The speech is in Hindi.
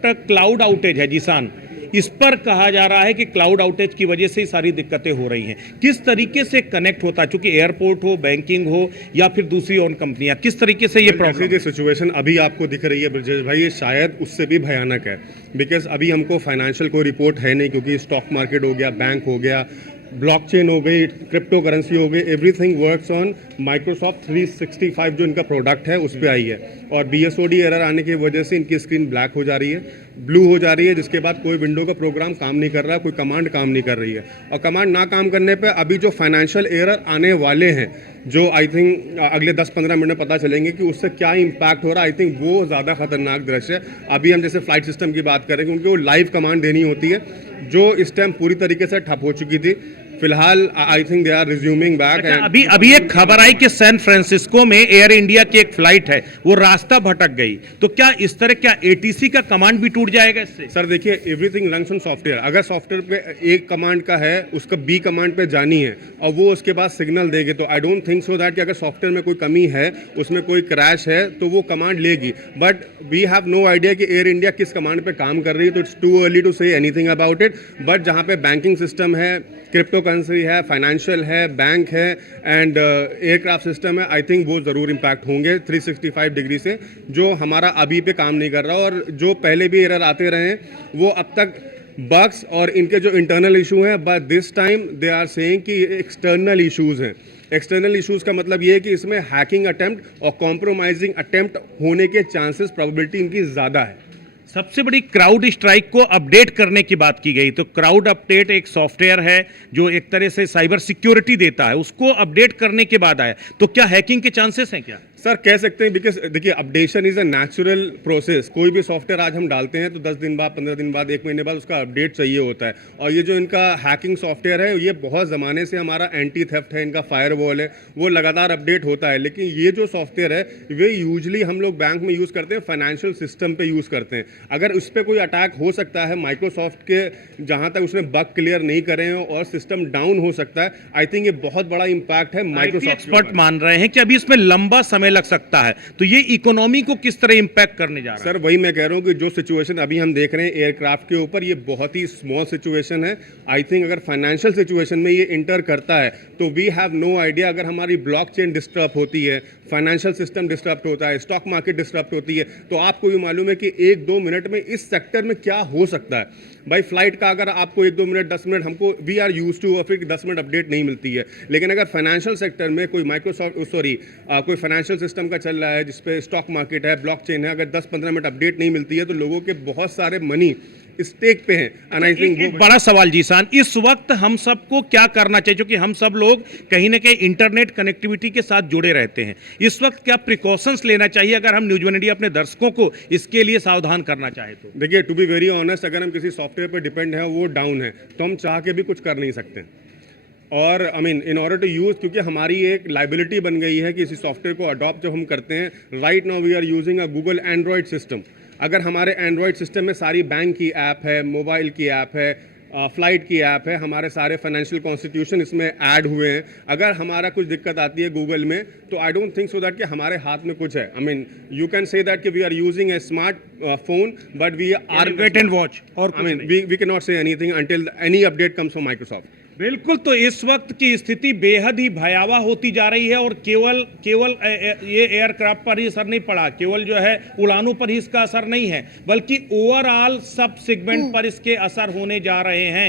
प्रोडक्ट क्लाउड आउटेज है जिसान, इस पर कहा जा रहा है कि क्लाउड आउटेज की वजह से ही सारी दिक्कतें हो रही हैं। किस तरीके से कनेक्ट होता है, चूंकि एयरपोर्ट हो, बैंकिंग हो या फिर दूसरी और कंपनियां, किस तरीके से ये प्रॉब्लम? जो सिचुएशन अभी आपको दिख रही है ब्रजेश भाई, ये शायद उससे भी भयानक है। बिकॉज अभी हमको फाइनेंशियल कोई रिपोर्ट है नहीं, क्योंकि स्टॉक मार्केट हो गया, बैंक हो गया, ब्लॉकचेन हो गई, क्रिप्टो करेंसी हो गई, एवरीथिंग वर्क्स ऑन माइक्रोसॉफ्ट 365 जो इनका प्रोडक्ट है उस पर आई है। और BSOD एरर आने की वजह से इनकी स्क्रीन ब्लैक हो जा रही है, ब्लू हो जा रही है, जिसके बाद कोई विंडो का प्रोग्राम काम नहीं कर रहा, कोई कमांड काम नहीं कर रही है। और कमांड ना काम करने पे अभी जो फाइनेंशियल एरर आने वाले हैं, जो आई थिंक अगले 10-15 मिनट में पता चलेंगे कि उससे क्या इम्पैक्ट हो रहा है, आई थिंक वो ज़्यादा खतरनाक दृश्य है। अभी हम जैसे फ्लाइट सिस्टम की बात करें, क्योंकि वो लाइव कमांड देनी होती है, जो इस टाइम पूरी तरीके से ठप हो चुकी थी। फिलहाल I think they are resuming back. अभी एक खबर आई कि सैन फ्रांसिस्को में एयर इंडिया की एक फ्लाइट है, वो रास्ता भटक गई, तो क्या इस तरह क्या ATC का कमांड भी टूट जाएगा इससे? सर देखिए, एवरीथिंग रन्स ऑन सॉफ्टवेयर। अगर सॉफ्टवेयर पे एक कमांड का है, उसका B कमांड पे जानी है और वो उसके बाद सिग्नल देगी, तो I don't think so that कि अगर सॉफ्टवेयर में कोई कमी है, उसमें कोई क्रैश है, तो वो कमांड लेगी। But we have no idea कि एयर इंडिया किस कमांड पे काम कर रही है, तो it's too early to say anything about it. But जहाँ पे बैंकिंग सिस्टम है, क्रिप्टो करेंसी है, फाइनेंशियल है, बैंक है एंड एयरक्राफ्ट सिस्टम है, आई थिंक वो ज़रूर इम्पैक्ट होंगे 365 डिग्री से, जो हमारा अभी पे काम नहीं कर रहा। और जो पहले भी एरर आते रहे हैं, वो अब तक बग्स और इनके जो इंटरनल इशू हैं, but this time they are saying कि एक्सटर्नल इश्यूज़ हैं। एक्सटर्नल इश्यूज़ का मतलब ये है कि इसमें हैकिंग अटेम्प्ट और कॉम्प्रोमाइजिंग अटेम्प्ट होने के चांसेस, प्रोबेबिलिटी इनकी ज़्यादा है। सबसे बड़ी क्राउड स्ट्राइक को अपडेट करने की बात की गई, तो क्राउड अपडेट एक सॉफ्टवेयर है जो एक तरह से साइबर सिक्योरिटी देता है, उसको अपडेट करने के बाद आया, तो क्या हैकिंग के चांसेस हैं क्या? सर कह सकते हैं, बिकॉज देखिए updation is a natural process. कोई भी सॉफ्टवेयर आज हम डालते हैं तो 10 दिन बाद, 15 दिन बाद, 1 महीने बाद उसका अपडेट चाहिए होता है। और ये जो इनका हैकिंग सॉफ्टवेयर है, ये बहुत ज़माने से हमारा एंटी थेफ्ट है, इनका फायरवॉल है, वो लगातार अपडेट होता है। लेकिन ये जो सॉफ्टवेयर है, वे यूजली हम लोग बैंक में यूज़ करते हैं, फाइनेंशियल सिस्टम पे यूज़ करते हैं। अगर उस पर कोई अटैक हो सकता है माइक्रोसॉफ्ट के, जहाँ तक उसने बग क्लियर नहीं करे हैं और सिस्टम डाउन हो सकता है, आई थिंक ये बहुत बड़ा इम्पैक्ट है माइक्रोसॉफ्ट। एक्सपर्ट मान रहे हैं कि अभी इसमें लंबा समय लग सकता है, तो ये इकोनॉमी को किस तरह इंपैक्ट करने जा रहा है? सर वही मैं कह रहा हूँ कि जो सिचुएशन अभी हम देख रहे हैं एयरक्राफ्ट के ऊपर, ये बहुत ही स्मॉल सिचुएशन है। आई थिंक अगर फाइनेंशियल सिचुएशन में ये इंटर करता है, तो वी हैव नो आइडिया। अगर हमारी ब्लॉकचेन डिस्टर्ब होती है, फाइनेंशियल सिस्टम डिस्टर्ब होता है, स्टॉक मार्केट डिस्टर्ब होती है, तो आपको भी मालूम है कि 1-2 मिनट में इस सेक्टर में क्या हो सकता है। भाई फ्लाइट का अगर आपको 1-2 मिनट, 10 मिनट, हमको वी आर यूज टू, और फिर 10 मिनट अपडेट नहीं मिलती है। लेकिन अगर फाइनेंशियल सेक्टर में कोई कोई फाइनेंशियल सिस्टम का चल रहा है, जिसपे स्टॉक मार्केट है, ब्लॉकचेन है, अगर 10-15 मिनट अपडेट नहीं मिलती है, तो लोगों के बहुत सारे मनी स्टेक पे हैं। एंड आई थिंक एक बड़ा सवाल जीसान, इस वक्त हम सबको क्या करना चाहिए, क्योंकि हम सब लोग कहीं ना कहीं इंटरनेट कनेक्टिविटी के साथ जुड़े रहते हैं, इस वक्त क्या प्रिकॉशंस लेना चाहिए अगर हम न्यूज़ वन इंडिया अपने दर्शकों को इसके लिए सावधान करना चाहे तो? देखिए, टू बी वेरी ऑनेस्ट, अगर हम किसी सॉफ्टवेयर पर डिपेंड है, वो डाउन है, तो हम चाह के भी कुछ कर नहीं सकते। और I mean in order to use, क्योंकि हमारी एक लाइबिलिटी बन गई है कि इसी सॉफ्टवेयर को अडॉप्ट जब हम करते हैं। Right now we are using a Google Android system. अगर हमारे एंड्रॉयड सिस्टम में सारी बैंक की ऐप है, मोबाइल की ऐप है, फ्लाइट की ऐप है, हमारे सारे फाइनेंशियल कॉन्स्टिट्यूशन इसमें ऐड हुए हैं, अगर हमारा कुछ दिक्कत आती है गूगल में, तो I don't think so that कि हमारे हाथ में कुछ है। I mean you can say that कि we are using a smart phone, but we are wait and watch, और I mean we can not say anything until any update comes from Microsoft. बिल्कुल, तो इस वक्त की स्थिति बेहद ही भयावह होती जा रही है, और केवल ये एयरक्राफ्ट पर ही असर नहीं पड़ा, केवल जो है उड़ानों पर ही इसका असर नहीं है, बल्कि ओवरऑल सब सेगमेंट पर इसके असर होने जा रहे हैं।